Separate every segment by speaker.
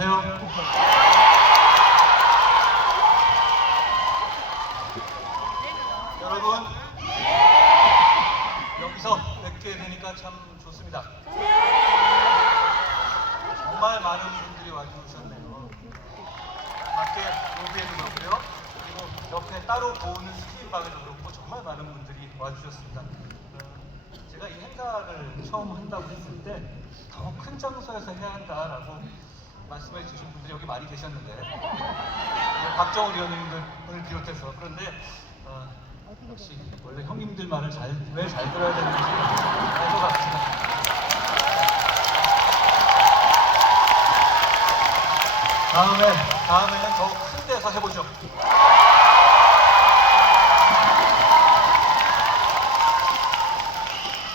Speaker 1: 안녕하세요. 여러분 여기서 뵙게 되니까 참 좋습니다. 정말 많은 분들이 와주셨네요. 밖에 로비에도 그렇고요. 그리고 옆에 따로 보는 스크린방에도 그렇고 정말 많은 분들이 와주셨습니다. 어, 제가 이 행사를 처음 한다고 했을 때 더 큰 장소에서 해야 한다라고 말씀해 주신 분들이 여기 많이 계셨는데 네, 박정우 위원님들을 비롯해서 그런데 어, 역시 원래 형님들 말을 잘 왜 잘 들어야 되는지 알 것 같습니다. 다음에 다음에는 더 큰 데서 해보죠.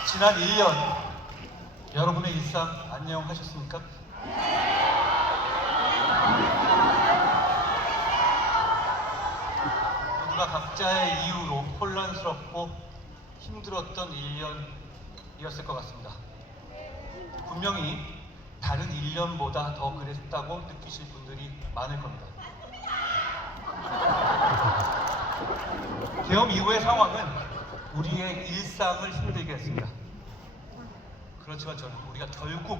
Speaker 1: 지난 1년 여러분의 일상 안녕하셨습니까? 모두가 각자의 이유로 혼란스럽고 힘들었던 1년이었을 것 같습니다. 분명히 다른 1년보다 더 그랬다고 느끼실 분들이 많을 겁니다. 계엄 이후의 상황은 우리의 일상을 힘들게 했습니다. 그렇지만 저는 우리가 결국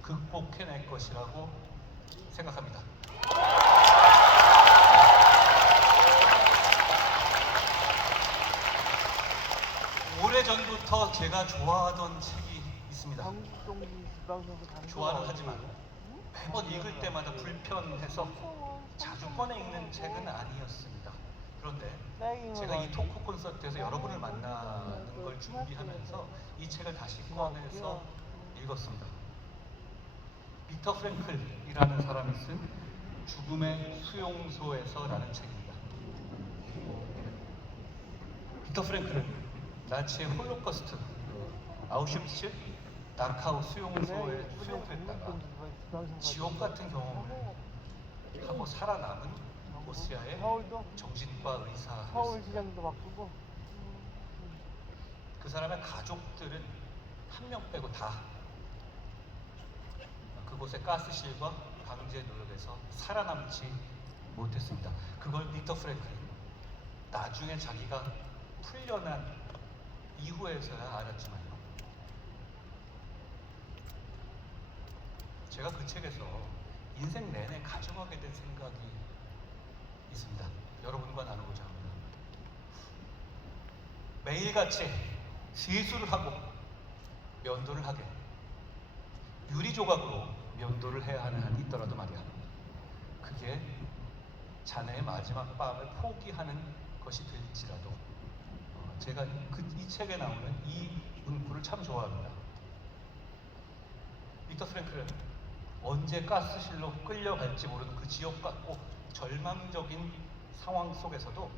Speaker 1: 극복해낼 것이라고 생각합니다. 오래전부터 제가 좋아하던 책이 있습니다. 좋아는 하지만 매번 읽을 때마다 불편해서 자주 꺼내 읽는 책은 아니었습니다. 그런데 제가 이 토크 콘서트에서 여러분을 만나는 걸 준비하면서 이 책을 다시 꺼내서 읽었습니다. 빅터 프랭클이라는 사람이 쓴 죽음의 수용소에서라는 책입니다. 빅터 프랭클은 나치의 홀로코스트, 아우슈비츠, 다카우 수용소에 수용됐다가 지옥 같은 경험을 하고 살아남은 보스야의
Speaker 2: 서울도
Speaker 1: 정신과 의사였습니다.
Speaker 2: 서울시장도 바꾸고
Speaker 1: 그 사람의 가족들은 한 명 빼고 다 그곳의 가스실과 강제 노역에서 살아남지 못했습니다. 그걸 빅터 프랭클은 나중에 자기가 풀려난 이후에서야 알았지만요. 제가 그 책에서 인생 내내 가져가게 된 생각이 있습니다. 여러분과 나누고자 합니다. 매일같이 세수를 하고 면도를 하게 유리 조각으로 면도를 해야 하는 한이 있더라도 말이야. 그게 자네의 마지막 밤을 포기하는 것이 될지라도 어, 제가 그, 이 책에 나오는 이 문구를 참 좋아합니다. 빅터 프랭클은 언제 가스실로 끌려갈지 모르는 그 지옥 같고 절망적인 상황 속에서도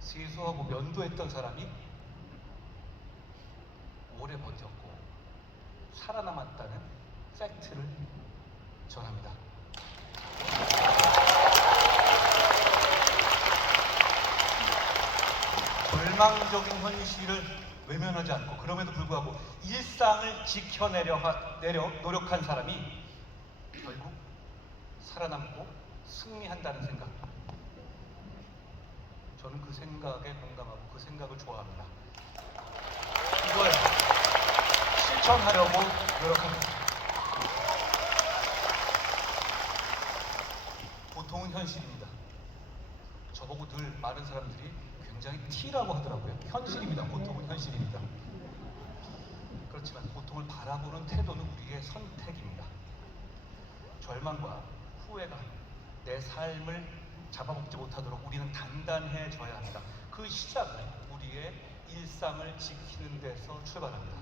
Speaker 1: 세수하고 면도했던 사람이 오래 버텼고 살아남았다는 팩트를 전합니다. 절망적인 현실을 외면하지 않고 그럼에도 불구하고 일상을 지켜내려 하- 내려 노력한 사람이 결국 살아남고 승리한다는 생각. 저는 그 생각에 공감하고 그 생각을 좋아합니다. 이걸 실천하려고 노력합니다. 보통은 현실입니다. 저보고 늘 많은 사람들이 굉장히 T라고 하더라고요. 현실입니다. 보통은 현실입니다. 그렇지만 보통을 바라보는 태도는 우리의 선택입니다. 절망과 후회가 내 삶을 잡아먹지 못하도록 우리는 단단해져야 합니다. 그 시작은 우리의 일상을 지키는 데서 출발합니다.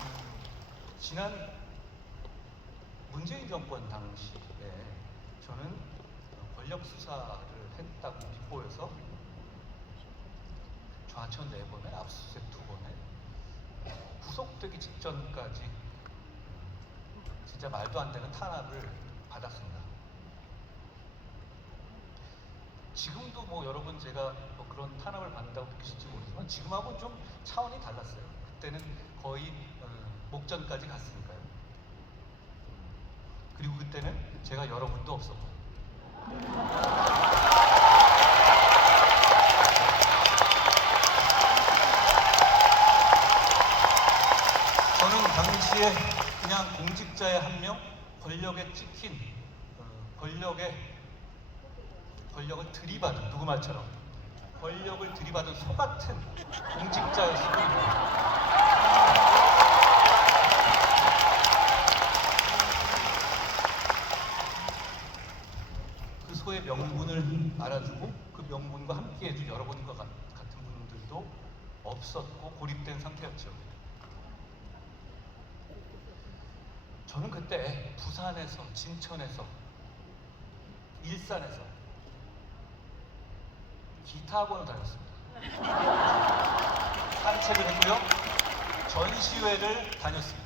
Speaker 1: 음, 지난 문재인 정권 당시에 저는 권력 수사를 했다고 빗보여서 좌천 네 번에 압수수색 두 번에 구속되기 직전까지 진짜 말도 안 되는 탄압을 받았습니다. 지금도 뭐 여러분 제가 뭐 그런 탄압을 받는다고 느끼실지 모르지만 지금하고는 좀 차원이 달랐어요. 그때는 거의 어, 목전까지 갔으니까요. 그리고 그때는 제가 여러분도 없었고 저는 당시에 그냥 공직자의 한 명, 권력에 찍힌 어, 권력에 권력을 들이받은 누구 말처럼 권력을 들이받은 소 같은 공직자였습니다. 그 소의 명분을 알아주고 그 명분과 함께 해준 여러분과 같- 같은 분들도 없었고 고립된 상태였죠. 저는 그때 부산에서, 진천에서, 일산에서 기타 학원을 다녔습니다. 산책을 했고요. 전시회를 다녔습니다.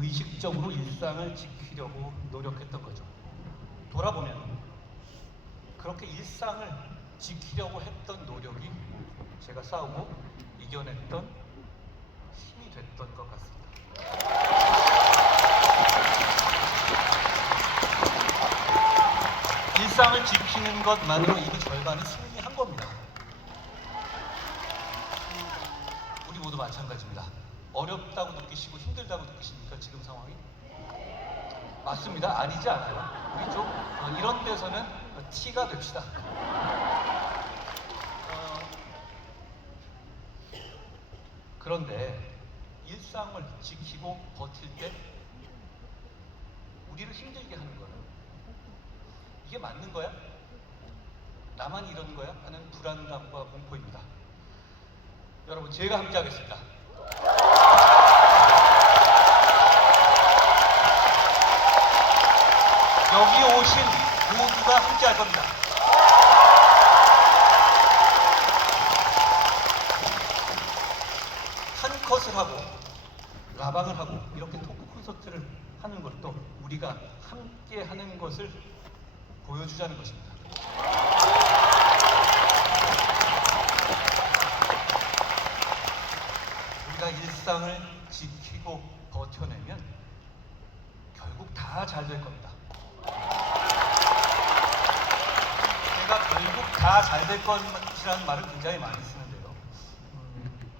Speaker 1: 의식적으로 일상을 지키려고 노력했던 거죠. 돌아보면 그렇게 일상을 지키려고 했던 노력이 제가 싸우고 이겨냈던 힘이 됐던 것 같습니다. 일상을 지키는 것만으로 이미 절반이 승리한 겁니다. 우리 모두 마찬가지입니다. 어렵다고 느끼시고 힘들다고 느끼십니까? 지금 상황이? 맞습니다. 아니지 않아요. 우리 좀 어, 이런 데서는 어, 티가 됩시다. 어, 그런데 일상을 지키고 버틸 때 우리를 힘들게 하는 거는 이게 맞는 거야? 나만 이런 거야? 하는 불안감과 공포입니다. 여러분 제가 함께 하겠습니다. 여기 오신 모두가 함께 할 겁니다. 한 컷을 하고 라방을 하고 이렇게 토크 콘서트를 하는 것도 우리가 함께 하는 것을 보여주자는 것입니다. 우리가 일상을 지키고 버텨내면 결국 다 잘 될 겁니다. 제가 결국 다 잘 될 것이라는 말을 굉장히 많이 쓰는데요. 음,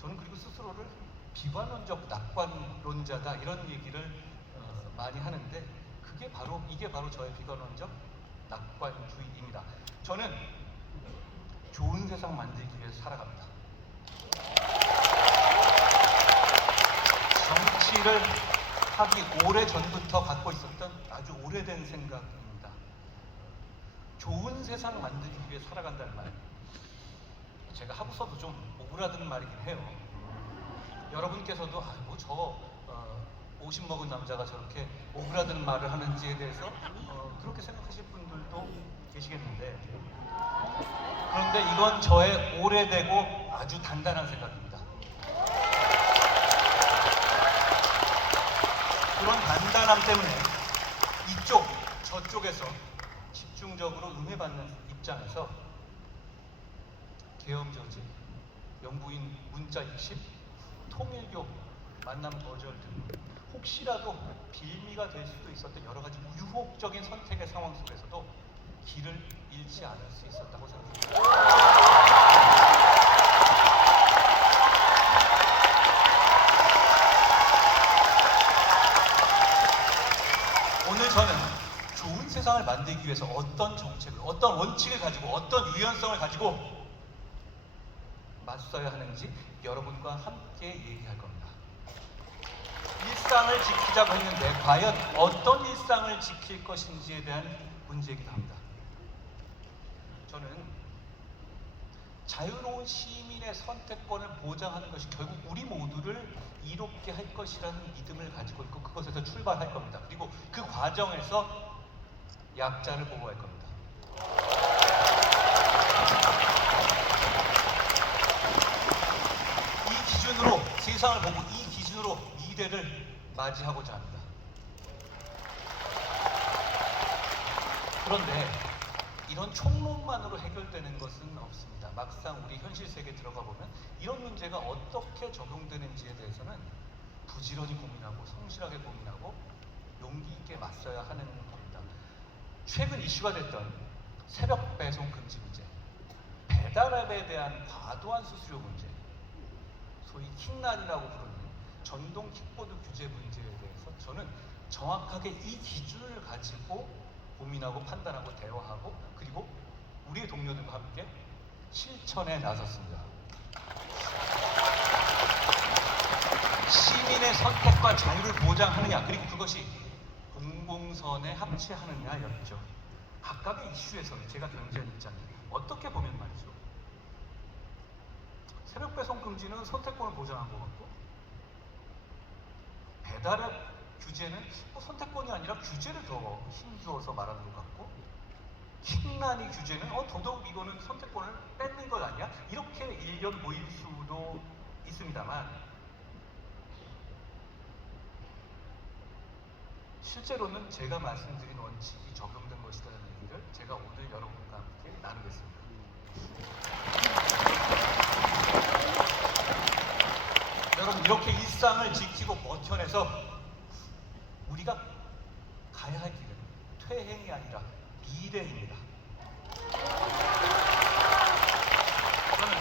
Speaker 1: 저는 그리고 스스로를 비관론적 낙관론자다 이런 얘기를 어, 많이 하는데 그게 바로 이게 바로 저의 비관론적 낙관주의입니다. 저는 좋은 세상 만들기 위해서 살아갑니다. 정치를 하기 오래 전부터 갖고 있었던 아주 오래된 생각입니다. 좋은 세상 만들기 위해 살아간다는 말. 제가 하고서도 좀 오그라드는 말이긴 해요. 여러분께서도 아이고 저 어, 50 먹은 남자가 저렇게 오그라드는 말을 하는지에 대해서 어, 그렇게 생각하실 분들도 계시겠는데 그런데 이건 저의 오래되고 아주 단단한 생각입니다. 그런 단단함 때문에 이쪽 저쪽에서 집중적으로 응해받는 입장에서 계엄 정지, 영부인 문자 입십, 통일교 만남 거절 등 혹시라도 빌미가 될 수도 있었던 여러 가지 유혹적인 선택의 상황 속에서도 길을 잃지 않을 수 있었다고 생각합니다. 오늘 저는 좋은 세상을 만들기 위해서 어떤 정책을, 어떤 원칙을 가지고, 어떤 유연성을 가지고 맞서야 하는지 여러분과 함께 얘기할 겁니다. 일상을 지키자고 했는데 과연 어떤 일상을 지킬 것인지에 대한 문제이기도 합니다. 저는 자유로운 시민의 선택권을 보장하는 것이 결국 우리 모두를 이롭게 할 것이라는 믿음을 가지고 있고 그것에서 출발할 겁니다. 그리고 그 과정에서 약자를 보호할 겁니다. 이 기준으로 세상을 보고 이 기준으로 미래를 맞이하고자 합니다. 그런데 이런 총론만으로 해결되는 것은 없습니다. 막상 우리 현실 세계에 들어가 보면 이런 문제가 어떻게 적용되는지에 대해서는 부지런히 고민하고 성실하게 고민하고 용기 있게 맞서야 하는. 최근 이슈가 됐던 새벽 배송 금지 문제, 배달앱에 대한 과도한 수수료 문제, 소위 킥난이라고 부르는 전동 킥보드 규제 문제에 대해서 저는 정확하게 이 기준을 가지고 고민하고 판단하고 대화하고 그리고 우리의 동료들과 함께 실천에 나섰습니다. 시민의 선택과 자유를 보장하느냐 그리고 그것이 공공 선에 합치하느냐였죠. 각각의 이슈에서는 제가 경제한 입장이 어떻게 보면 말이죠. 새벽 배송 금지는 선택권을 보장한 것 같고 배달앱 규제는 뭐 선택권이 아니라 규제를 더 힘주어서 말하는 것 같고 킥난이 규제는 어 더더욱 이거는 선택권을 뺏는 것 아니야? 이렇게 일견 보일 수도 있습니다만 실제로는 제가 말씀드린 원칙이 적용된 것이라는 얘기를 제가 오늘 여러분과 함께 나누겠습니다. 여러분 이렇게 일상을 지키고 버텨내서 우리가 가야 할 길은 퇴행이 아니라 미래입니다. 저는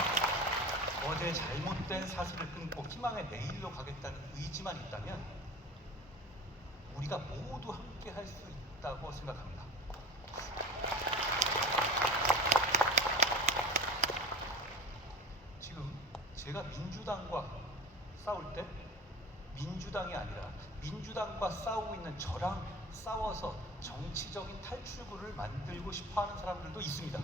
Speaker 1: 어제 잘못된 사슬을 끊고 희망의 내일로 가겠다는 의지만 있다면 우리가 모두 함께 할 수 있다고 생각합니다. 지금 제가 민주당과 싸울 때 민주당이 아니라 민주당과 싸우고 있는 저랑 싸워서 정치적인 탈출구를 만들고 싶어 하는 사람들도 있습니다.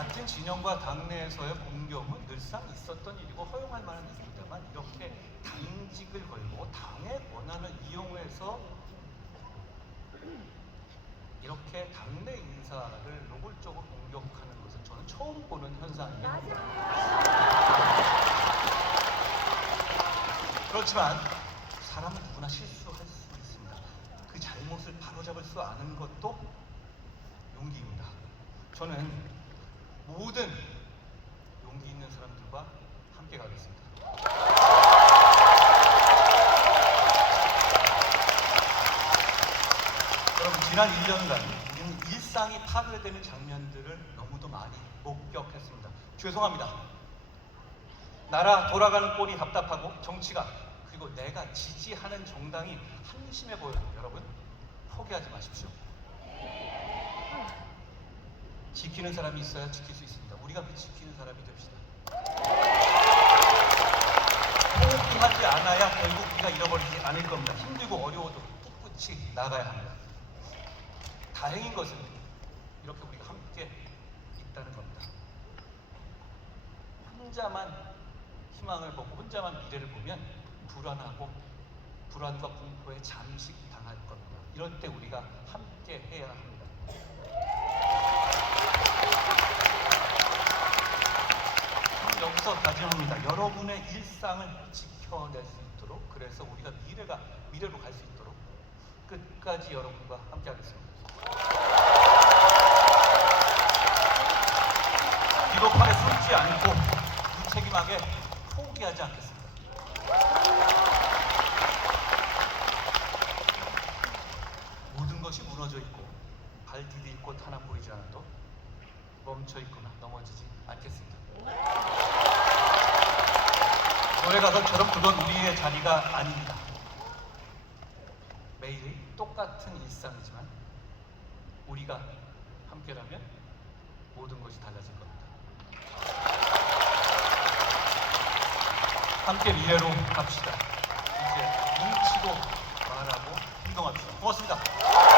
Speaker 1: 같은 진영과 당내에서의 공경은 늘상 있었던 일이고 허용할 만한 일입니다만 이렇게 당직을 걸고 당의 권한을 이용해서 이렇게 당내 인사를 노골적으로 공격하는 것은 저는 처음 보는 현상입니다. 그렇지만 사람은 누구나 실수할 수 있습니다. 그 잘못을 바로잡을 수 아는 것도 용기입니다. 저는 모든 용기 있는 사람들과 함께 가겠습니다. 여러분 지난 1년간 우리는 일상이 파괴되는 장면들을 너무도 많이 목격했습니다. 죄송합니다. 나라 돌아가는 꼴이 답답하고 정치가 그리고 내가 지지하는 정당이 한심해 보여요. 여러분 포기하지 마십시오. 지키는 사람이 있어야 지킬 수 있습니다. 우리가 그 지키는 사람이 됩시다. 포기하지 않아야 결국 우리가 잃어버리지 않을 겁니다. 힘들고 어려워도 꿋꿋이 나가야 합니다. 다행인 것은 이렇게 우리가 함께 있다는 겁니다. 혼자만 희망을 보고 혼자만 미래를 보면 불안하고 불안과 공포에 잠식 당할 겁니다. 이럴 때 우리가 함께 해야 합니다. 여기서 다짐합니다. 여러분의 일상을 지켜낼 수 있도록 그래서 우리가 미래가 미래로 갈 수 있도록 끝까지 여러분과 함께하겠습니다. 기도판에 숨지 않고 무책임하게 포기하지 않겠습니다. 모든 것이 무너져 있고 발 디딜 곳 하나 보이지 않아도 멈춰 있거나 넘어지지 않겠습니다. 가사처럼 그건 우리의 자리가 아닙니다. 매일 똑같은 일상이지만 우리가 함께라면 모든 것이 달라질 겁니다. 함께 미래로 갑시다. 이제 눈치고 말하고 행동합시다. 고맙습니다.